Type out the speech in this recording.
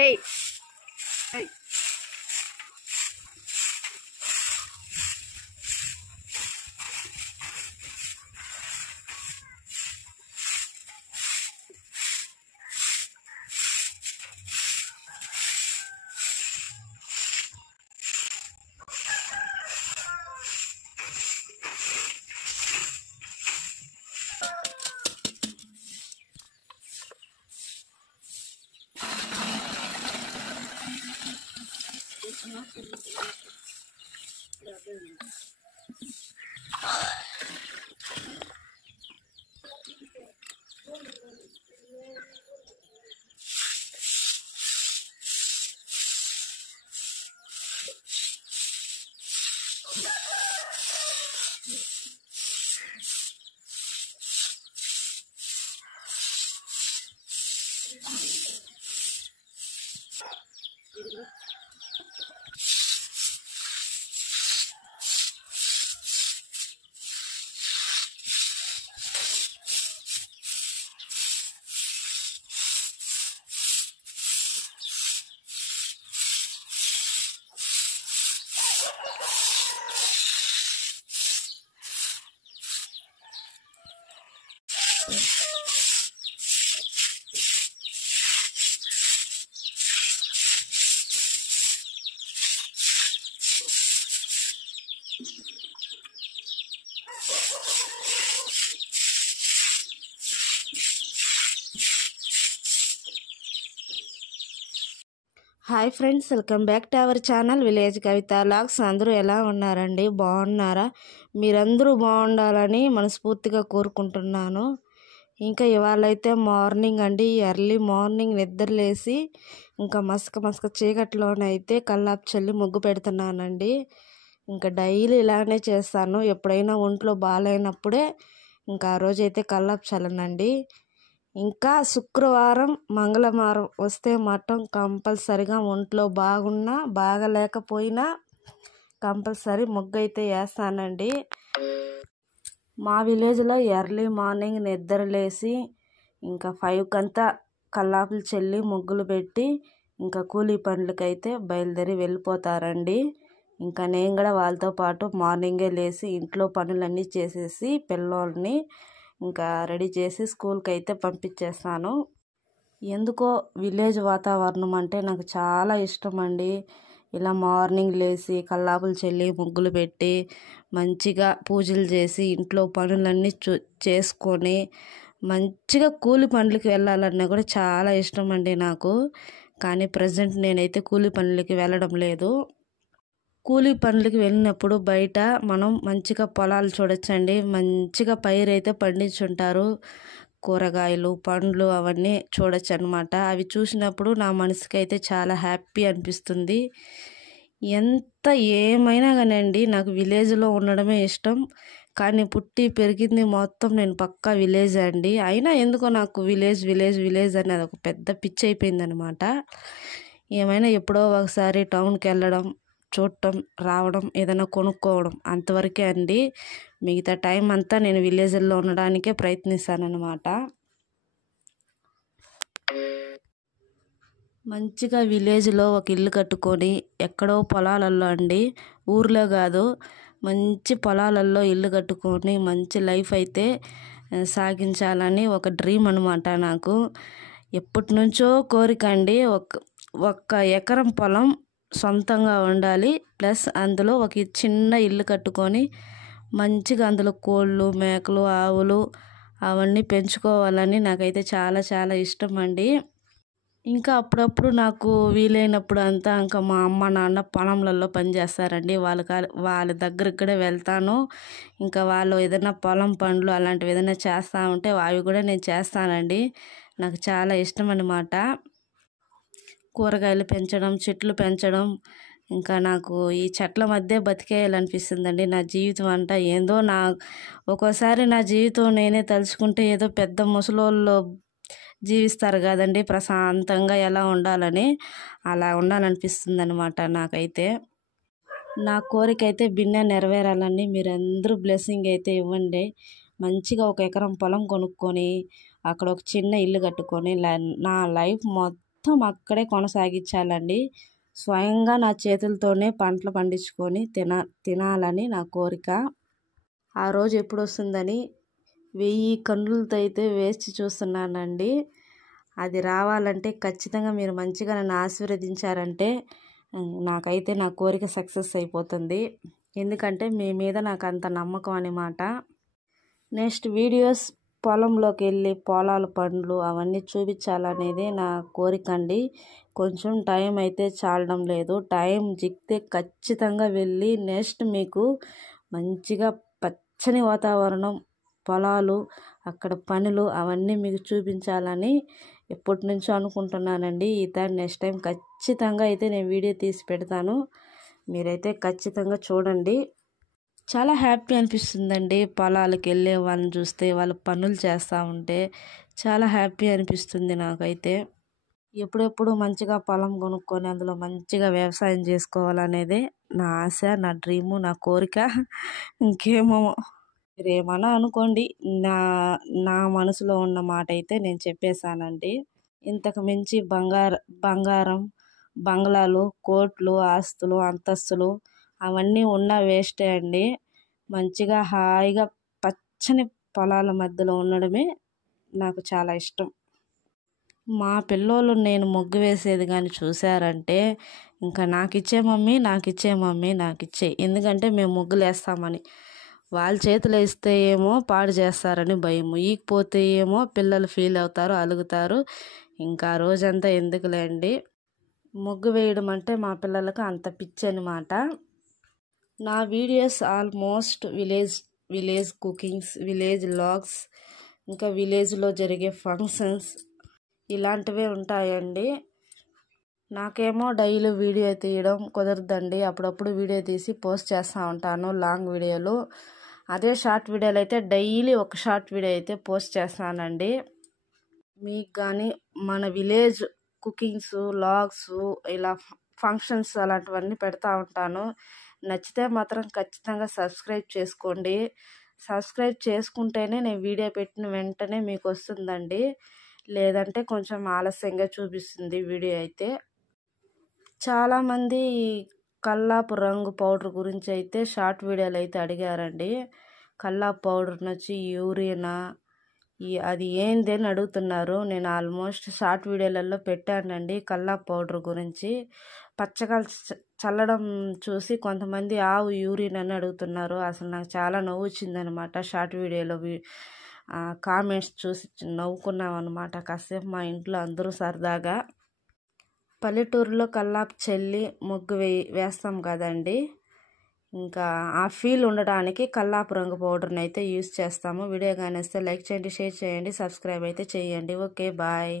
Hey. Hey. Hi friends, welcome back to our channel village Kavitha vlogs. అందరూ ఎలా ఉన్నారండి? బాగున్నారా? మీరందరూ బాగుండాలని మనస్ఫూర్తిగా కోరుకుంటున్నాను. ఇంకా ఇవాళ అయితే మార్నింగ్ అండి, ఎర్లీ మార్నింగ్ నిద్రలేసి ఇంకా మసక చీకట్లోనైతే కల్లాపు చల్లి ముగ్గు పెడుతున్నానండి. ఇంకా డైలీ ఇలానే చేస్తాను. ఎప్పుడైనా ఒంట్లో బాగాలేనప్పుడే ఇంకా ఆ రోజైతే కల్లాపు చల్లనండి. ఇంకా శుక్రవారం మంగళవారం వస్తే మాత్రం కంపల్సరిగా ఒంట్లో బాగున్నా బాగలేకపోయినా కంపల్సరీ ముగ్గు అయితే వేస్తానండి. మా విలేజ్లో ఎర్లీ మార్నింగ్ నిద్రలేసి ఇంకా 5 కల్లాపులు చల్లి ముగ్గులు పెట్టి ఇంకా కూలీ పనులకైతే బయలుదేరి వెళ్ళిపోతారండి. ఇంకా నేను కూడా వాళ్ళతో పాటు మార్నింగే లేచి ఇంట్లో పనులన్నీ చేసేసి పిల్లోల్ని ఇంకా రెడీ చేసి స్కూల్కి అయితే పంపించేస్తాను. ఎందుకో విలేజ్ వాతావరణం అంటే నాకు చాలా ఇష్టం అండి. ఇలా మార్నింగ్ లేచి కల్లాపులు చల్లి ముగ్గులు పెట్టి మంచిగా పూజలు చేసి ఇంట్లో పనులన్నీ చేసుకొని మంచిగా కూలి పనులకి వెళ్ళాలన్నా కూడా చాలా ఇష్టం అండి నాకు. కానీ ప్రజెంట్ నేనైతే కూలి పనులకి వెళ్ళడం లేదు. కూలీ పనులకి వెళ్ళినప్పుడు బయట మనం మంచిగా పొలాలు చూడొచ్చండి. మంచిగా పైరు అయితే పండించుంటారు, కూరగాయలు పండ్లు అవన్నీ చూడొచ్చు అనమాట. అవి చూసినప్పుడు నా మనసుకి అయితే చాలా హ్యాపీ అనిపిస్తుంది. ఎంత ఏమైనా కానివ్వండి, నాకు విలేజ్లో ఉండడమే ఇష్టం. కానీ పుట్టి పెరిగింది మొత్తం నేను పక్కా విలేజ్ అండి. అయినా ఎందుకో నాకు విలేజ్ అనేది ఒక పెద్ద పిచ్చి అయిపోయింది అనమాట. ఏమైనా ఎప్పుడో ఒకసారి టౌన్కి వెళ్ళడం, చూడటం, రావడం, ఏదైనా కొనుక్కోవడం అంతవరకే అండి. మిగతా టైం అంతా నేను విలేజ్లో ఉండడానికే ప్రయత్నిస్తానన్నమాట. మంచిగా విలేజ్లో ఒక ఇల్లు కట్టుకొని ఎక్కడో పొలాలలో అండి, ఊర్లో కాదు, మంచి పొలాలలో ఇల్లు కట్టుకొని మంచి లైఫ్ అయితే సాగించాలని ఒక డ్రీమ్ అనమాట నాకు. ఎప్పటి నుంచో కోరిక అండి. ఒక్క ఎకరం పొలం సొంతంగా ఉండాలి, ప్లస్ అందులో ఒక చిన్న ఇల్లు కట్టుకొని మంచిగా అందులో కోళ్ళు, మేకలు, ఆవులు అవన్నీ పెంచుకోవాలని నాకైతే చాలా చాలా ఇష్టం అండి. ఇంకా అప్పుడప్పుడు నాకు వీలైనప్పుడు అంతా ఇంకా మా అమ్మ నాన్న పొలంలలో పనిచేస్తారండి. వాళ్ళ దగ్గరికి కూడా వెళ్తాను. ఇంకా వాళ్ళు ఏదైనా పొలం పనులు అలాంటివి ఏదైనా చేస్తూ ఉంటే అవి కూడా నేను చేస్తానండి. నాకు చాలా ఇష్టం అన్నమాట కూరగాయలు పెంచడం, చెట్లు పెంచడం. ఇంకా నాకు ఈ చెట్ల మధ్య బతికేయాలనిపిస్తుందండి. నా జీవితం అంతా ఏందో ఒక్కోసారి నా జీవితం నేనే తలుచుకుంటే ఏదో పెద్ద ముసలోళ్ళు జీవిస్తారు కదండి ప్రశాంతంగా, ఎలా ఉండాలని అలా ఉండాలనిపిస్తుంది అనమాట నాకైతే. నా కోరిక అయితే భిన్న నెరవేరాలని మీరందరూ బ్లెస్సింగ్ అయితే ఇవ్వండి. మంచిగా 1 ఎకరం పొలం కొనుక్కొని అక్కడ ఒక చిన్న ఇల్లు కట్టుకొని నా లైఫ్ మొత్తం మొత్తం అక్కడే కొనసాగించాలండి. స్వయంగా నా చేతులతోనే పంటలు పండించుకొని తినాలని నా కోరిక. ఆ రోజు ఎప్పుడు వస్తుందని 1000 కన్నులతో అయితే వేచి చూస్తున్నానండి. అది రావాలంటే ఖచ్చితంగా మీరు మంచిగా నన్ను ఆశీర్వదించారంటే నాకైతే నా కోరిక సక్సెస్ అయిపోతుంది. ఎందుకంటే మీ మీద నాకు అంత నమ్మకం అన్నమాట. నెక్స్ట్ వీడియోస్ పొలంలోకి వెళ్ళి పొలాల పండ్లు అవన్నీ చూపించాలనేది నా కోరిక అండి. కొంచెం టైం అయితే చాలడం లేదు. టైం జిక్తే ఖచ్చితంగా వెళ్ళి నెక్స్ట్ మీకు మంచిగా పచ్చని వాతావరణం, పొలాలు, అక్కడ పనులు అవన్నీ మీకు చూపించాలని ఎప్పటి నుంచో అనుకుంటున్నానండి. ఈసారి నెక్స్ట్ టైం ఖచ్చితంగా అయితే నేను వీడియో తీసి పెడతాను. మీరైతే ఖచ్చితంగా చూడండి. చాలా హ్యాపీ అనిపిస్తుందండి పొలాలకు వెళ్ళే వాళ్ళని చూస్తే, వాళ్ళ పనులు చేస్తూ ఉంటే చాలా హ్యాపీ అనిపిస్తుంది నాకైతే. ఎప్పుడెప్పుడు మంచిగా పొలం కొనుక్కొని అందులో మంచిగా వ్యవసాయం చేసుకోవాలనేదే నా ఆశ, నా డ్రీము, నా కోరిక. ఇంకేమో మీరేమన్నా అనుకోండి, నా నా మనసులో ఉన్న మాట అయితే నేను చెప్పేశానండి. ఇంతకు మించి బంగారం, బంగ్లాలు, కోట్లు, ఆస్తులు, అంతస్తులు అవన్నీ ఉన్న వేస్టే అండి. మంచిగా హాయిగా పచ్చని పొలాల మధ్యలో ఉండడమే నాకు చాలా ఇష్టం. మా పిల్లోళ్ళు నేను ముగ్గు వేసేది కానీ చూసారంటే ఇంకా నాకిచ్చే మమ్మీ, నాకిచ్చే మమ్మీ, నాకిచ్చే. ఎందుకంటే మేము ముగ్గులు వేస్తామని. వాళ్ళ చేతులు వేస్తే ఏమో పాడు చేస్తారని భయము, ఈకపోతే ఏమో పిల్లలు ఫీల్ అవుతారు, అలుగుతారు. ఇంకా రోజంతా ఎందుకులేండి. ముగ్గు వేయడం అంటే మా పిల్లలకు అంత పిచ్చి అన్నమాట. నా videos almost village cookings, village vlogs, ఇంకా విలేజ్లో జరిగే ఫంక్షన్స్ ఇలాంటివే ఉంటాయండి. నాకేమో డైలీ వీడియో తీయడం కుదరదండి. అప్పుడప్పుడు వీడియో తీసి పోస్ట్ చేస్తూ ఉంటాను లాంగ్ వీడియోలు. అదే షార్ట్ వీడియోలు అయితే డైలీ ఒక షార్ట్ వీడియో అయితే పోస్ట్ చేస్తానండి. మీకు కానీ మన విలేజ్ కుకింగ్స్, వ్లాగ్స్, ఇలా ఫంక్షన్స్ అలాంటివన్నీ పెడతా ఉంటాను. నచ్చితే మాత్రం ఖచ్చితంగా సబ్స్క్రైబ్ చేసుకోండి. సబ్స్క్రైబ్ చేసుకుంటేనే నేను వీడియో పెట్టిన వెంటనే మీకు వస్తుందండి. లేదంటే కొంచెం ఆలస్యంగా చూపిస్తుంది వీడియో అయితే. చాలామంది కల్లాపు రంగు పౌడర్ గురించి అయితే షార్ట్ వీడియోలు అయితే అడిగారండి. కల్లాపు పౌడర్ వచ్చి యూరియనా, అది ఏంది అని అడుగుతున్నారు. నేను ఆల్మోస్ట్ షార్ట్ వీడియోలలో పెట్టానండి కల్లాపు పౌడర్ గురించి. పచ్చగా చల్లడం చూసి కొంతమంది ఆవు యూరిన్ అని అడుగుతున్నారు. అసలు నాకు చాలా నవ్వు వచ్చిందనమాట. షార్ట్ వీడియోలో కామెంట్స్ చూసి నవ్వుకున్నాం అనమాట కాసేపు మా ఇంట్లో అందరూ సరదాగా. పల్లెటూరులో కల్లాపు చల్లి ముగ్గు వేస్తాం కదండి. ఇంకా ఆ ఫీల్ ఉండడానికి కల్లాపు రంగు పౌడర్ని అయితే యూస్ చేస్తాము. వీడియో కానీ వస్తే లైక్ చేయండి, షేర్ చేయండి, సబ్స్క్రైబ్ అయితే చేయండి. Okay, bye.